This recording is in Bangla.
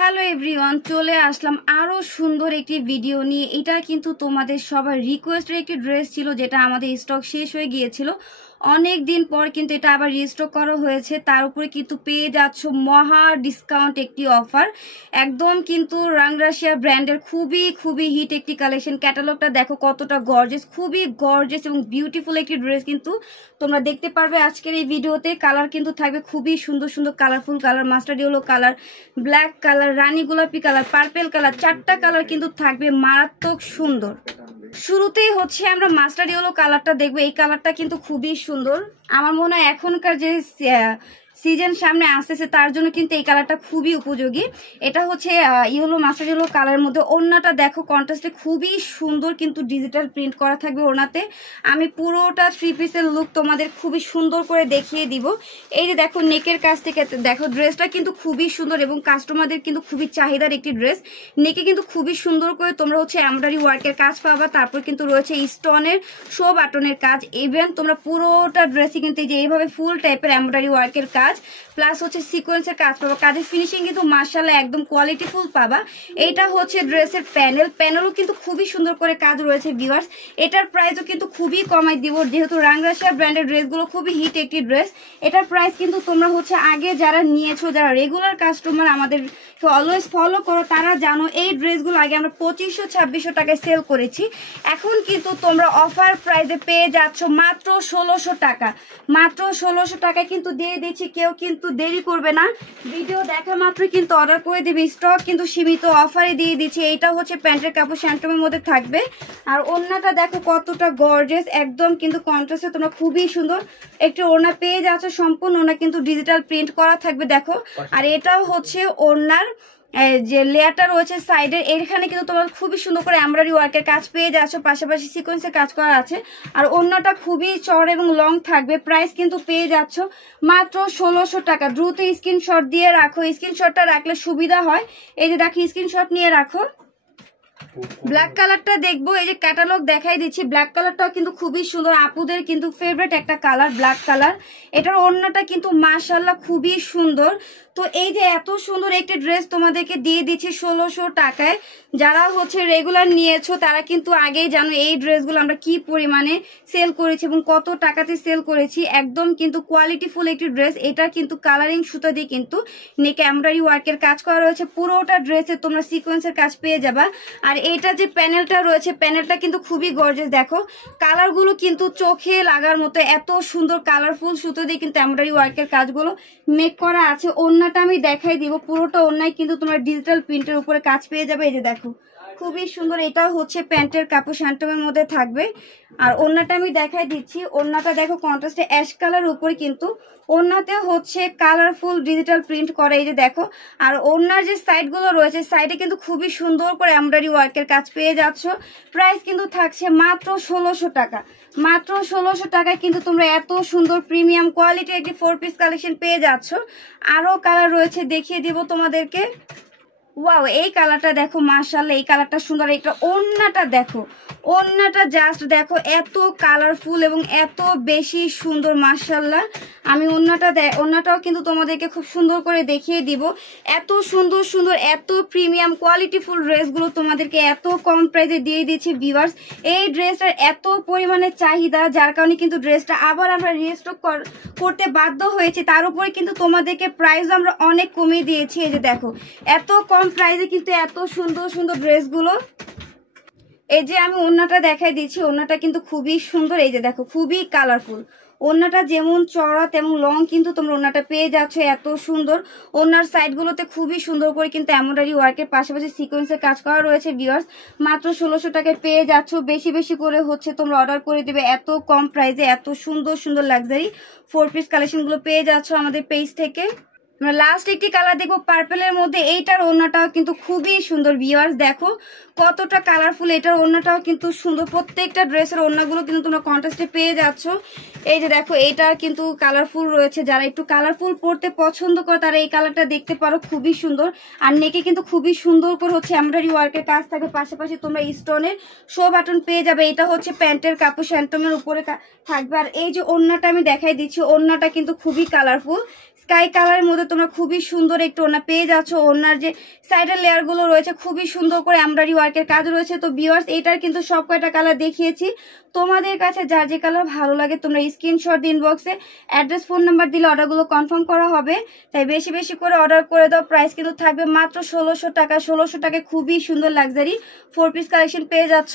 হ্যালো এভরিওয়ান, চলে আসলাম আরো সুন্দর একটি ভিডিও নিয়ে। এটা কিন্তু তোমাদের সবার রিকোয়েস্টের একটি ড্রেস ছিল, যেটা আমাদের স্টক শেষ হয়ে গিয়েছিল। অনেক দিন পর কিন্তু এটা আবার রিস্টক করা হয়েছে। তার উপরে কিন্তু পেয়ে যাচ্ছ মহা ডিসকাউন্ট একটি অফার। একদম কিন্তু রাংরাশিয়া ব্র্যান্ডের খুবই খুবই হিট একটি কালেকশন। ক্যাটালগটা দেখো কতটা গর্জিয়াস, খুবই গর্জিয়াস এবং বিউটিফুল একটি ড্রেস কিন্তু তোমরা দেখতে পারবে আজকের এই ভিডিওতে। কালার কিন্তু থাকবে খুবই সুন্দর সুন্দর colourful colour, mustard yellow colour, black colour, রানী গোলাপি কালার, পার্পেল কালার, চারটা কালার কিন্তু থাকবে মারাত্মক সুন্দর। শুরুতেই হচ্ছে আমরা মাস্টার্ড ইয়েলো কালারটা দেখবো। এই কালারটা কিন্তু খুবই সুন্দর। আমার মনে হয় এখনকার যে সিজন সামনে আসতেছে তার জন্য কিন্তু এই কালারটা খুবই উপযোগী। এটা হচ্ছে ইয়েলো, মাস্টার্ড ইয়েলো কালারের মধ্যে। ওড়নাটা দেখো কন্ট্রাস্টে খুবই সুন্দর, কিন্তু ডিজিটাল প্রিন্ট করা থাকবে ওড়নাতে। আমি পুরোটা থ্রি পিসের লুক তোমাদের খুবই সুন্দর করে দেখিয়ে দিব। এই যে দেখো নেকের কাছ থেকে দেখো, ড্রেসটা কিন্তু খুবই সুন্দর এবং কাস্টমারদের কিন্তু খুবই চাহিদার একটি ড্রেস। নেকে কিন্তু খুবই সুন্দর করে তোমরা হচ্ছে এমব্রয়ডারি ওয়ার্কের কাজ পাবা। তারপর কিন্তু রয়েছে স্টোনের শো বাটনের কাজ। ইভেন তোমরা পুরোটা ড্রেসে কিন্তু এই যে এইভাবে ফুল টাইপের এমব্রয়ডারি ওয়ার্কের কাজ প্লাস হচ্ছে সিকোয়েন্সের কাজ পাবা। কাজের ফিনিশিং কিন্তু মাশাআল্লাহ একদম কোয়ালিটিফুল পাবা। এটা হচ্ছে ড্রেসের প্যানেলও কিন্তু খুবই সুন্দর করে কাজ রয়েছে ভিউয়ার্স। এটার প্রাইসও কিন্তু খুবই কমাই দিব, যেহেতু রাংরাশিয়া ব্র্যান্ডের ড্রেসগুলো খুবই হিট একটি ড্রেস। এটার প্রাইস কিন্তু তোমরা হচ্ছে আগে যারা নিয়েছো, যারা রেগুলার কাস্টমার আমাদের অলওয়েজ ফলো করো, তারা জানো এই ড্রেসগুলো আগে আমরা 2500-2600 টাকায় সেল করেছি। এখন কিন্তু তোমরা অফার প্রাইসে পেয়ে যাচ্ছ মাত্র 1600 টাকা। মাত্র 1600 টাকায় কিন্তু দিয়ে দিচ্ছি। কেউ কিন্তু দেরি করবে না, ভিডিও দেখা মাত্র কিন্তু অর্ডার করে দিবে। স্টক কিন্তু সীমিত, অফারে দিয়ে দিচ্ছি। এইটা হচ্ছে প্যান্টের কাপড় স্যান্টমের মধ্যে থাকবে। আর ওড়নাটা দেখো কতটা গর্জিয়াস, একদম কিন্তু কন্ট্রাস্টে তোমরা খুবই সুন্দর একটি ওড়না পেয়ে যাচ্ছ। সম্পূর্ণ ওড়না কিন্তু ডিজিটাল প্রিন্ট করা থাকবে দেখো। আর এটাও হচ্ছে ওড়নার যে লেয়ারটা রয়েছে সাইডে, এখানে কিন্তু তোমরা খুবই সুন্দর করে এমব্রয়ডারি ওয়ার্কের কাজ পেয়ে যাচ্ছ, পাশাপাশি সিকোয়েন্সের কাজ করা আছে। আর ওড়নাটা খুবই চড়া এবং লং থাকবে। প্রাইস কিন্তু পেয়ে যাচ্ছ মাত্র 1600 টাকা। দ্রুত স্ক্রিনশট দিয়ে রাখো, স্ক্রিনশটটা রাখলে সুবিধা হয়। এই যে দেখো স্ক্রিনশট নিয়ে রাখো। ব্ল্যাক কালারটা দেখবো, এই যে ক্যাটালগ দেখাই দিচ্ছি। ব্ল্যাক কালারটাও কিন্তু খুবই সুন্দর, আপুদের কিন্তু ফেভারিট একটা কালার ব্ল্যাক কালার। এটার ওড়নাটা কিন্তু মাশাআল্লাহ খুবই সুন্দর। তো এই যে এত সুন্দর একটি ড্রেস তোমাদেরকে দিয়ে দিচ্ছি 1600 টাকায়। যারা হচ্ছে রেগুলার নিয়েছো তারা কিন্তু আগেই জানো এই ড্রেসগুলো আমরা কি পরিমাণে সেল করেছি এবং কত টাকাতে সেল করেছি। একদম কিন্তু কোয়ালিটিফুল একটি ড্রেস। এটা কিন্তু কালারিং সুতা দিয়ে কিন্তু নেকে এমব্রয়ডারি ওয়ার্কের কাজ করা রয়েছে। পুরোটা ড্রেসে তোমরা সিকোয়েন্সের কাজ পেয়ে যাবা। আর এটা যে প্যানেলটা রয়েছে, প্যানেলটা কিন্তু খুবই গর্জিয়াস। দেখো কালারগুলো কিন্তু চোখে লাগার মতো, এত সুন্দর কালারফুল সুতো দিয়ে কিন্তু এমব্রয়ডারি ওয়ার্কের কাজগুলো মেক করা আছে। ওড়নাটা আমি দেখাই দিব, পুরোটা ওড়নায় কিন্তু তোমরা ডিজিটাল প্রিন্টের উপরে কাজ পেয়ে যাবে। এই যে দেখো খুবই সুন্দর। এটা হচ্ছে প্যান্টের কাপড় স্যান্টমের মধ্যে থাকবে। আর ওড়নাটা আমি দেখাই দিচ্ছি। ওড়নাটা দেখো কন্ট্রাস্টে অ্যাশ কালার উপরে কিন্তু ওড়নাতে হচ্ছে কালারফুল ডিজিটাল প্রিন্ট করে। এই যে দেখো। আর ওড়নার যে সাইডগুলো রয়েছে, সাইডে কিন্তু খুবই সুন্দর করে এমব্রয়ডারি ওয়ার্কের কাজ পেয়ে যাচ্ছ। প্রাইস কিন্তু থাকছে মাত্র 1600 টাকা। মাত্র 1600 টাকায় কিন্তু তোমরা এত সুন্দর প্রিমিয়াম কোয়ালিটির একটি 4 পিস কালেকশন পেয়ে যাচ্ছ। আরো কালার রয়েছে, দেখিয়ে দিব তোমাদেরকে। ওয়াও, এই কালারটা দেখো মাশাআল্লাহ, এই কালারটা সুন্দর। এটা ওড়নাটা দেখো, ওড়নাটা জাস্ট দেখো এত কালারফুল এবং এত বেশি সুন্দর মাশাআল্লাহ। আমি ওড়নাটাও কিন্তু তোমাদেরকে খুব সুন্দর করে দেখিয়ে দিব। এত সুন্দর সুন্দর এত প্রিমিয়াম কোয়ালিটিফুল ড্রেসগুলো তোমাদেরকে এত কম প্রাইসে দিয়ে দিচ্ছি ভিউয়ার্স। এই ড্রেসটার এত পরিমাণে চাহিদা, যার কারণে কিন্তু ড্রেসটা আবার আমরা রিস্টক করতে বাধ্য হয়েছি। তার উপরে কিন্তু তোমাদেরকে প্রাইস আমরা অনেক কমিয়ে দিয়েছি। এই যে দেখো এত কম প্রাইসে কিন্তু এত সুন্দর সুন্দর ড্রেসগুলো। এই যে আমি ওড়নাটা দেখাই দিচ্ছি, ওড়নাটা কিন্তু খুবই সুন্দর। এই যে দেখো খুবই কালারফুল। ওড়নাটা যেমন চড়া তেমন লং কিন্তু তোমরা ওড়নাটা পেয়ে যাচ্ছ এত সুন্দর। ওড়নার সাইডগুলোতে খুবই সুন্দর করে কিন্তু এমব্রয়ডারি ওয়ার্কের পাশাপাশি সিকোয়েন্সের কাজ করা রয়েছে ভিউয়ার্স। মাত্র 1600 টাকায় পেয়ে যাচ্ছ। বেশি বেশি করে হচ্ছে তোমরা অর্ডার করে দেবে। এত কম প্রাইসে এত সুন্দর সুন্দর লাক্সারি 4 পিস কালেকশনগুলো পেয়ে যাচ্ছ আমাদের পেজ থেকে। আমরা লাস্ট একটি কালার দেখবো পার্পেলের মধ্যে। এইটার ওড়নাটাও কিন্তু খুবই সুন্দর ভিউয়ার্স। দেখো কতটা কালারফুল, এটার ওড়নাটাও কিন্তু সুন্দর। প্রত্যেকটা ড্রেসের ওড়নাগুলো কিন্তু তোমরা কন্ট্রাস্টে পেয়ে যাচ্ছ। এই যে দেখো এটা কিন্তু কালারফুল রয়েছে। যারা একটু কালারফুল পরতে পছন্দ করে তারা এই কালারটা দেখতে পারো, খুবই সুন্দর। আর নেকে কিন্তু খুবই সুন্দর করে হচ্ছে এমব্রয়ডারি ওয়ার্কের কাজ থাকবে, পাশাপাশি তোমরা স্টোনের শো বাটন পেয়ে যাবে। এটা হচ্ছে প্যান্টের কাপড় স্যান্টমের উপরে থাকবে। আর এই যে ওড়নাটা আমি দেখাই দিচ্ছি, ওড়নাটা কিন্তু খুবই কালারফুল। স্কাই কালারের মধ্যে তোমরা খুবই সুন্দর একটু ওড়না পেয়ে যাচ্ছ। ওড়নার যে সাইডের লেয়ার গুলো রয়েছে খুবই সুন্দর করে এমব্রয়ডারি ওয়ার্কের কাজ রয়েছে। তো ভিউয়ার্স এটার কিন্তু সব কয়টা কালার দেখিয়েছি, তোমাদের কাছে যার যে কালার ভালো লাগে তোমরা স্ক্রিনশট দিন, ইনবক্সে অ্যাড্রেস ফোন নাম্বার দিলে অর্ডারগুলো কনফার্ম করা হবে। তাই বেশি বেশি করে অর্ডার করে দাও। প্রাইস কিন্তু থাকবে মাত্র 1600 টাকা। 1600 টাকায় খুবই সুন্দর লাক্সারি 4 পিস কালেকশন পেয়ে যাচ্ছ।